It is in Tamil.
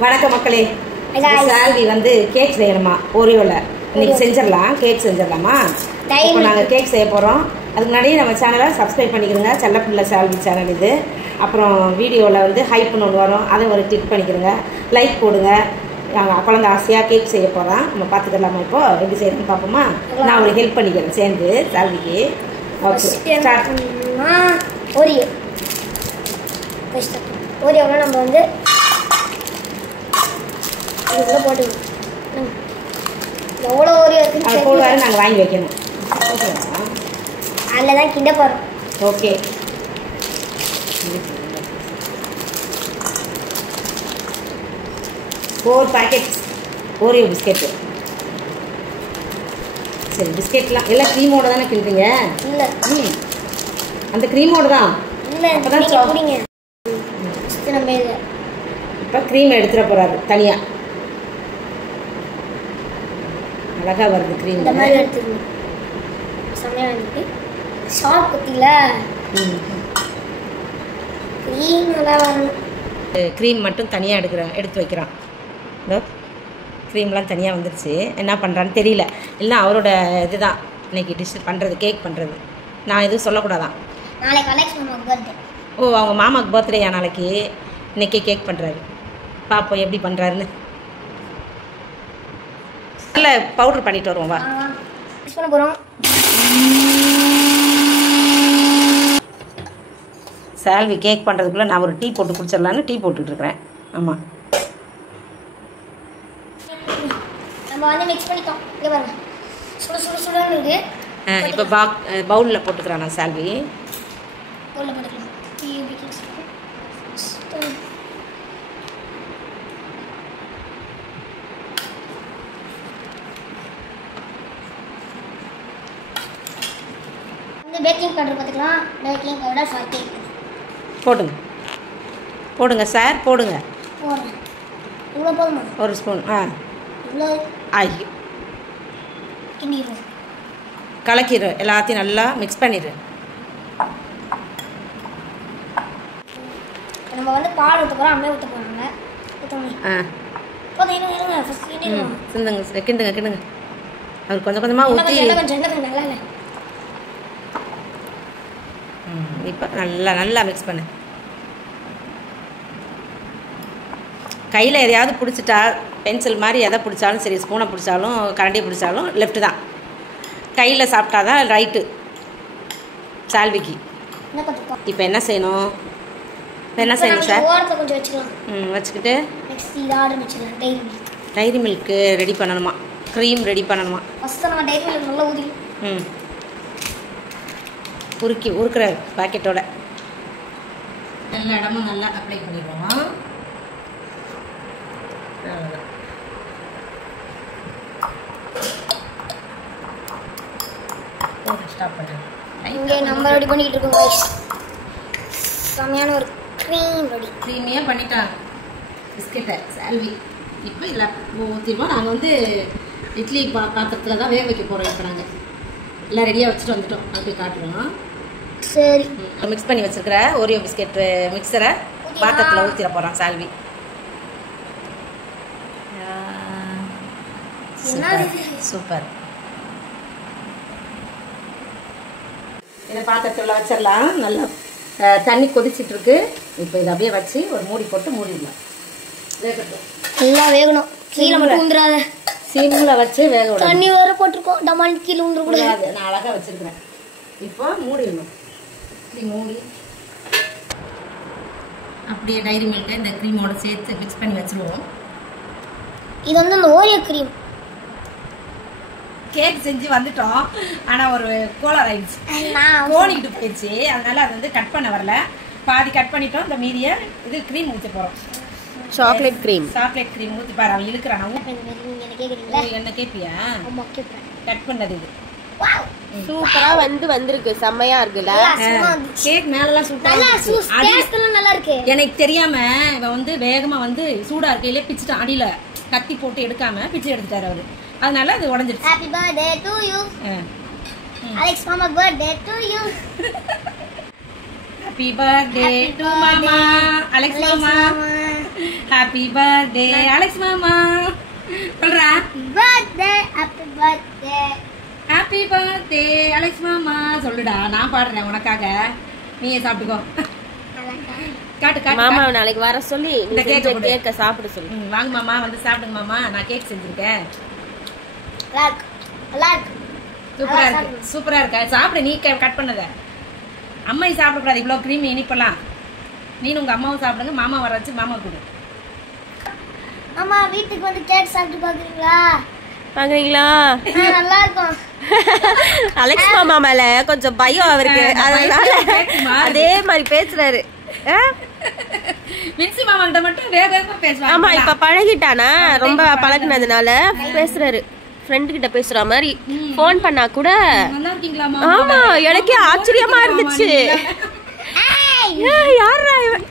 வணக்கம் மக்களே. சால்வி வந்து கேக் செய்யணுமா ஓரியோவில். இன்னைக்கு செஞ்சிடலாம், கேக் செஞ்சிடலாமா? இப்போ நாங்கள் கேக் செய்ய போகிறோம். அதுக்கு முன்னாடியே நம்ம சேனலை சப்ஸ்கிரைப் பண்ணிக்கிறோங்க. செல்லப்பிள்ளை சால்வி சேனல் இது. அப்புறம் வீடியோவில் வந்து ஹைப்னு ஒன்று வரும், அதை ஒரு கிளிக் பண்ணிக்கிறோங்க. லைக் போடுங்க. நாங்கள் குழந்தை ஆசையாக கேக் செய்ய போகிறோம். நம்ம பார்த்துக்கலாமா? இப்போ எப்படி செய்யணும்னு பார்ப்போமா? நான் ஒரு ஹெல்ப் பண்ணிக்கிறேன் சேர்ந்து சால்விக்கு. Okay, start. ஓரியோ ஓரியோவில் நம்ம வந்து இதுக்குள்ளே போட்டுக்கணும். எவ்வளோ ஓரியோ இருக்குன்னு போடுவாரு, நாங்கள் வாங்கி வைக்கணும். அதில் தான் கிண்ட போகிறோம். Okay, 4 packets Oreo biscuit. சரி, பிஸ்கெட்லாம் எல்லாம் க்ரீமோடு தானே கிண்டுறீங்க? இல்லை, அந்த க்ரீமோடு தான். இல்லை, அப்போ பிடிங்க. நம்ம இப்போ க்ரீம் எடுத்துட போகிறாரு தனியாக. அழகாக வருது க்ரீம். இந்த மாதிரி எடுத்துக்கணும். செம்மையாக வந்துட்டு ஷார்ப் குத்தியில் க்ரீம் நல்லா வரணும். க்ரீம் மட்டும் தனியாக எடுத்து வைக்கிறான். இதோ க்ரீம்லாம் தனியாக வந்துருச்சு. என்ன பண்ணுறான்னு தெரியல. இல்லை அவரோட இதுதான் இன்னைக்கு டிஷ் பண்ணுறது, கேக் பண்ணுறது. நான் எதுவும் சொல்லக்கூடாதான். நாளைக்கு அலெக்ஸ் மாமாவுக்கு பர்த்டே. ஓ, அவங்க மாமாவுக்கு பர்த்டேயா நாளைக்கு? இன்னைக்கே கேக் பண்ணுறாரு. பார்ப்போம் எப்படி பண்ணுறாருன்னு. இல்லை, பவுட்ரு பண்ணிட்டு வருவோம். வா, மிக்ஸ் பண்ண போகிறோம். சால்வி கேக் பண்ணுறதுக்குள்ளே நான் ஒரு டீ போட்டு குடிச்சிடலான்னு டீ போட்டுட்ருக்குறேன். ஆமாம், நம்ம வந்து மிக்ஸ் பண்ணிட்டோம். இங்கே பாருங்க, சுட சுட சுடன்னு இருக்குது. இப்போ பவுலில் போட்டுக்கிறேன் நான் சால்வி. பவுலில் போட்டுக்கலாம். பேக்கிங் பவுடர் பார்த்துக்கலாம். பேக்கிங் பவுடர் 40 போடுங்க சார், போடுங்க. போடுறேன். இவ்வளோ போதுமா? ஒரு ஸ்பூன். இவ்வளோ ஐயோ, கிண்டிடுவோம். கலக்கிடு, எல்லாத்தையும் நல்லா மிக்ஸ் பண்ணிடு. நம்ம வந்து பால் ஊற்ற போகிறோம், அம்மே ஊற்ற போகிறாங்க. ஊற்றணும். போதும், இருங்க ஃபஸ்ட் கிண்டிடுவோம். கிண்டுங்க. அவர் கொஞ்சம் கொஞ்சமாக ஊற்றி கொஞ்சம் நல்லா இல்லை. இப்போ நல்லா மிக்ஸ் பண்ணு. கையில் எதையாவது பிடிச்சிட்டா, பென்சில் மாதிரி எதை பிடிச்சாலும் சரி, ஸ்பூனை பிடிச்சாலும் கரண்டியை பிடிச்சாலும் லெஃப்ட்டு தான். கையில் சாப்பிட்டா தான் ரைட்டு சால்விக்கு. இப்போ என்ன செய்யணும் சார்? ஓரத்தை கொஞ்சம் வச்சுக்கலாம். வச்சுக்கிட்டு நெக்ஸ்ட் இதை ஆர்டர் வச்சுக்கலாம். டைரி மில்க்கு ரெடி பண்ணணுமா? க்ரீம் ரெடி பண்ணணுமா? ஃபஸ்ட்டு நம்ம டைரி மில்க் நல்லா ஊற்றிக்கலாம். உருக்கிற பாக்கெட்டோட எல்லா இடமும் நல்லா அப்ளை பண்ணிடுவோம். ஸ்டாப் பண்ணுறேன். இங்கே நம்ம ரெடி பண்ணிக்கிட்டு இருக்கோம் கைஸ். செம்மையான ஒரு க்ரீம் ரெடி. க்ரீமியாக பண்ணிட்டாங்க பிஸ்கெட்டை சால்வி. இப்போ இல்லை ஊற்றிடுவோம். நாங்கள் வந்து இட்லி பாத்திரத்தில் தான் வேக வைக்க போகிறோம். இப்போ நாங்கள் எல்லாம் ரெடியாக வச்சுட்டு வந்துட்டோம். அப்படி காட்டுறோம். சரி, மிக்ஸ் பண்ணி வச்சுருக்கிற ஓரியோ பிஸ்கெட் மிக்சரை பாத்திரத்தில் ஊற்றிட போகிறோம் சால்வி. சூப்பர். இதை பாத்திரத்தில் வச்சிடலாம். நல்லா தண்ணி கொதிச்சிட்ருக்கு. இப்போ இதை அப்படியே வச்சு ஒரு மூடி போட்டு மூடிடலாம். வேகட்டும், நல்லா வேகணும். கீழே மட்டும் ஊந்துடாத. சிம்மில் வச்சு வேக விடணும். தண்ணி வேறு போட்டிருக்கோம், டமால் கீழே ஊந்துடக்கூடாது. நான் அழகாக வச்சுருக்கிறேன். இப்போ மூடிடணும். இப்படி மூடி அப்படியே டைரி மில்கை இந்த க்ரீமோட சேர்த்து மிக்ஸ் பண்ணி வச்சுருவோம். இது வந்து அந்த ஓரியோ க்ரீம். கேக் செஞ்சு வந்துட்டோம். ஆனால் ஒரு கோளாறு ஆயிடுச்சு, கோணிக்கிட்டு போயிடுச்சு. அதனால அது வந்து கட் பண்ண வரல. பாதி கட் பண்ணிட்டோம். இந்த மீதியை இது க்ரீம் ஊற்றி போகிறோம். சாக்லேட் க்ரீம் ஊற்றி பாரு. அவன் இழுக்கிறான். என்ன கேட்பியா? கட் பண்ணது இது சூப்பரா வந்திருக்கு. செம்மையா இருக்குல்ல? கேக் மேலலாம் நல்லா இருக்கு. எனக்கு தெரியாம இவன் வந்து வேகமா வந்து சூடா இருக்கையிலே பிச்சுட்டான். அடியில கத்தி போட்டு எடுக்காம பிச்சு எடுத்துட்டாரு அவரு. அதனால அது உடைஞ்சிருச்சு. Happy birthday to you Alex மாமா. Birthday to you. Happy birthday to Mama. Alex Mama. Happy birthday Alex மாமா சொல்றா. ஹாப்பி பர்த்டே அலெக்ஸ் மாமா சொல்லுடா. நான் பாடுறேன் உனக்காக, நீயே சாப்பிட்டுக்கோ. காட்டு காட்டு மாமா நாளைக்கு வர சொல்லி இந்த கேக்க சாப்பிட சொல்லு. வாங்க மாமா வந்து சாப்பிடுங்க மாமா, நான் கேக் செஞ்சிருக்கேன். சூப்பரா இருக்கு, சூப்பரா இருக்கா. சாப்பிடு, நீ கட் பண்ணத. அம்மா சாப்பிடக்கூடாது இவ்வளவு கிரீம் இனிப்பெல்லாம். நீ உங்க அம்மாவும் சாப்பிடுங்க, மாமா வர வச்சு மாமா கொடு. அம்மா வீட்டுக்கு வந்து கேக் சாப்பிட்டு பாக்குறீங்களா? பாக்குறீங்களா? நல்லா இருக்கும். அலெக்ஸ் மாமா மேல கொஞ்சம் பயம் அவருக்கு, அதனால அதே மாதிரி பேசுறாரு. மின்சி மாமா கிட்ட மட்டும் வேக வேகமா பேசுவாங்க. ஆமா, இப்ப பழகிட்டானா, ரொம்ப பழகினதுனால பேசுறாரு. ஃப்ரெண்ட் கிட்ட பேசுற மாதிரி போன் பண்ணா கூட. ஆமா, எனக்கே ஆச்சரியமா இருந்துச்சு. யாரா இவன்?